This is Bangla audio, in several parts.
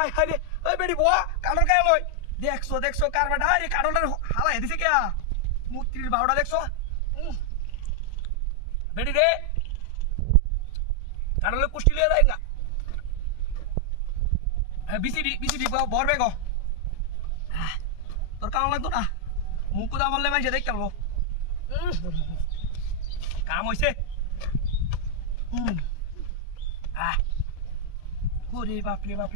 হাই হাই রে ওই বেডি বুয়া কারণ কে লই দেখছো কারবাটা আরে কারণটার হালাই দিছে কি মূর্তির বাউডা দেখছো বেডি রে কারলে কুষ্টি লিয়ে যায় না বিসিডি বরবে গো তোর কাম লাগতো না মুখ দা মারলে মাইছে দেখ কালবো কাম হইছে ওরে বাপরে বাপ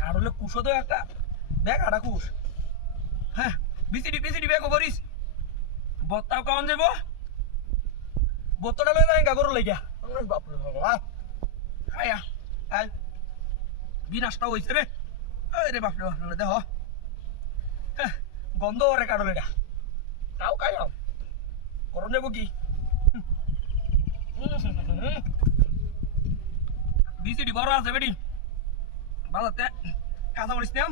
কারলে কুশো তো একটা দেখ আটা কুশ হ্যাঁ বিসিডি বেগো বরিস বত্তাও কেমন যাবো বোতলটা লয়ে যায় গা গরু লাগিয়া বাপরে বাবা আয়া আই বিনাশটা হইছে রে রে বাপরে বাপরে দেখ গন্ধ ওরে কারলে এটা তাও খাই করণ যাবো কি বিসিডি বড় আছে বেডি ভালোতে কাঁচা মরিস নাম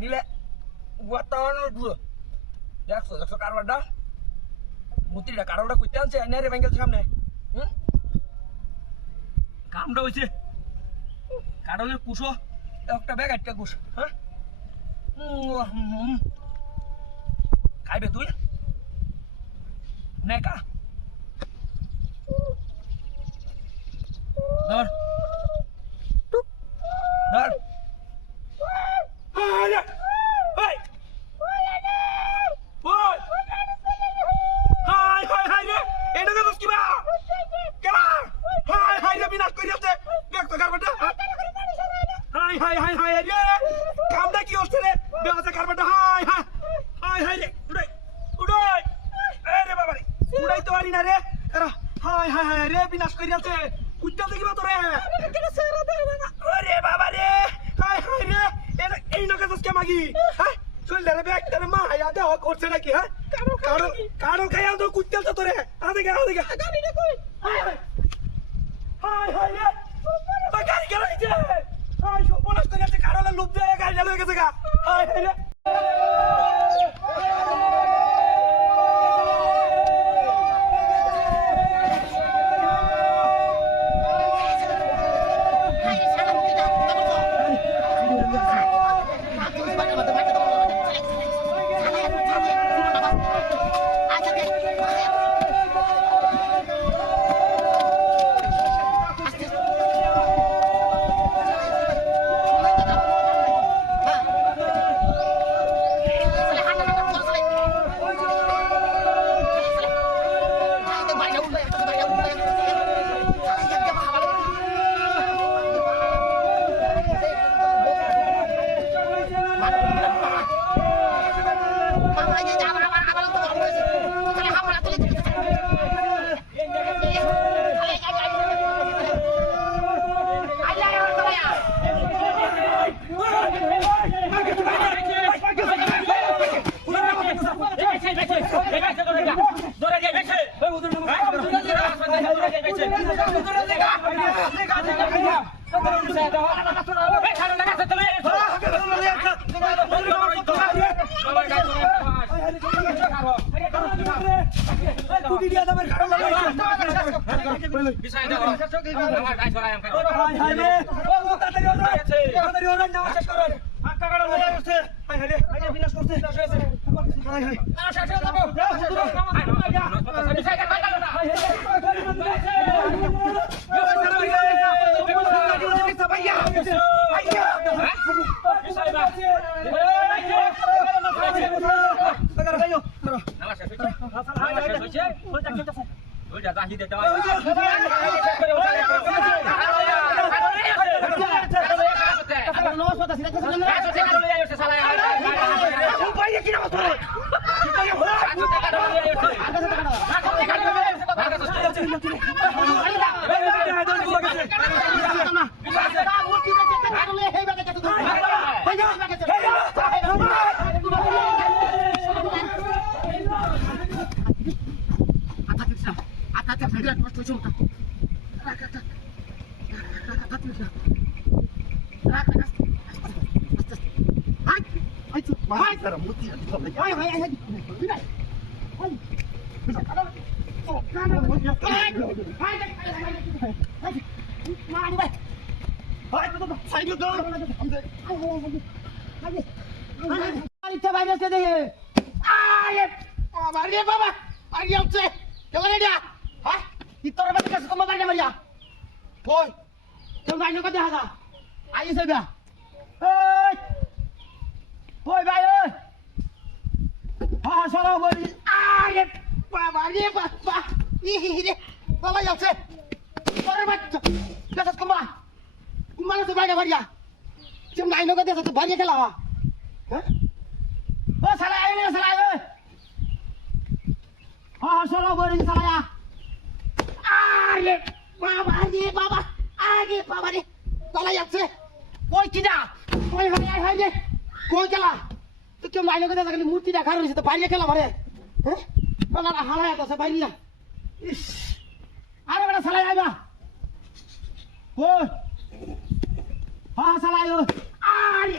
নিলে দেখছো কারবারটা মূর্তিটা কারবারটা করতে আনছে রে ব্যাংকের সামনে কামটা হয়েছে কারণের কুশো একটা ব্যাগ একটা কুশ হ্যাঁ খাইবে তুই নেকা ধর ধর কামটা কি হচ্ছে রে বেহাসে কারবারটা হাই রে উড়াই রে বাবা রে উড়াই তো পারি না রে হাই রে বিনাশ করি আছে কুত্তা দেখিবা তোরে আরে বাবা রে হাই রে এই নকে দসকে মাগি হ্যাঁ চল রে ব্যাগটা মা আয়া দেহ করছে নাকি হ্যাঁ কারণ খাইয়া তো কুত্তা তো তোরে আদেগা গাড়ি রে কই হাই রে গাড়ি গেছে হাই সব বলাস করে আছে কারণে লুপ দিয়ে গাড়ি চালু হয়ে গেছে গা হাই রে মারি ভাই ভাই তো সাইড দাও ইচ্ছা বাইরে আসতে দেখে আরে বাবা রে বাবা আরে যাচ্ছে কেমন এটা হ্যাঁ কি তোর বাড়ি কাছে তোমার বাড়ি মারিয়া কই কেউ নাইনো কথা হাসা আইসে বিয়া এই ওই ভাই ওই হ্যাঁ সরাও বলি আরে বাবা রে বাবা রে বাবা যাচ্ছে তোর বাচ্চা কাছে তোমার কুমার তো বাইরে বাড়িয়া কেউ নাইনো কথা তো বাড়িয়ে খেলা হ্যাঁ ও সালা আই রে সালা আই হ্যাঁ সরাও বলি সালা আরে বাবা আরে বাবা রে পালা যাচ্ছে কই কিনা কই হাই হাই রে কই খেলা তো কেউ নাইনো কথা থাকলে মূর্তি দেখা রয়েছে তো বাইরে খেলা মারে হ্যাঁ পালা হালাই আছে বাইরে ইস আরে বেটা সালা আইবা কই হ্যাঁ সালা আইও আরে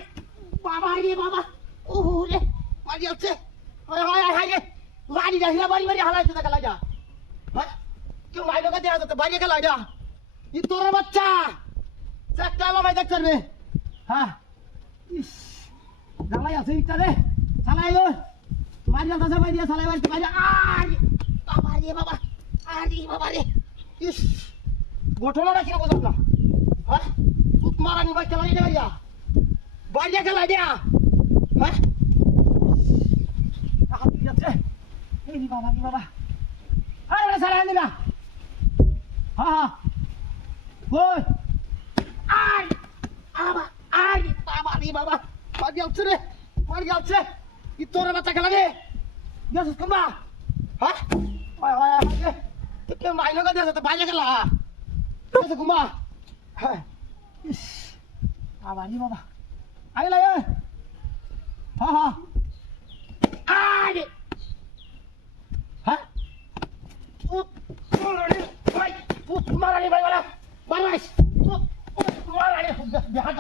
বাবা রে বাবা ওরে মারি যাচ্ছে হাই হাই হাই রে বাড়ি যা হিলা বাড়ি বাড়ি হালাই তো খেলা যা হ্যাঁ কেউ নাইনো কথা আছে তো বাইরে খেলা যা ই তোর বাচ্চা একটা আলামাই দেখতে পারবে হ্যাঁ ইস জ্বালাই আছে ইটা রে চালাই লো মারি যাচ্ছে বাইরে চালাই বাড়ি বাইরে আরে বাবা রে ইস ঘটনাটা কিনা বোঝাম না হ্যাঁ তুত মারানি বাচ্চা বাড়ি রে ভাইয়া বাইরে খেলা দিয়া হ্যাঁ হাত যাচ্ছে এই বাবা আরে চালাই নিবা হ্যাঁ হ্যাঁ কই আরে বাবা রে বাবা মারি যাচ্ছে ই তোর বাচ্চা খেলা রে গেছিস কুমা হ্যাঁ কেউ মাইনো কা দিয়েছে তো বাইরে খেলা গেছে কুমা হ্যাঁ ইস বাবারি বাবা আইলা হ্যাঁ আরে হ্যাঁ ভাই মারানি ভাই বলা বারাইস মারানি বিহার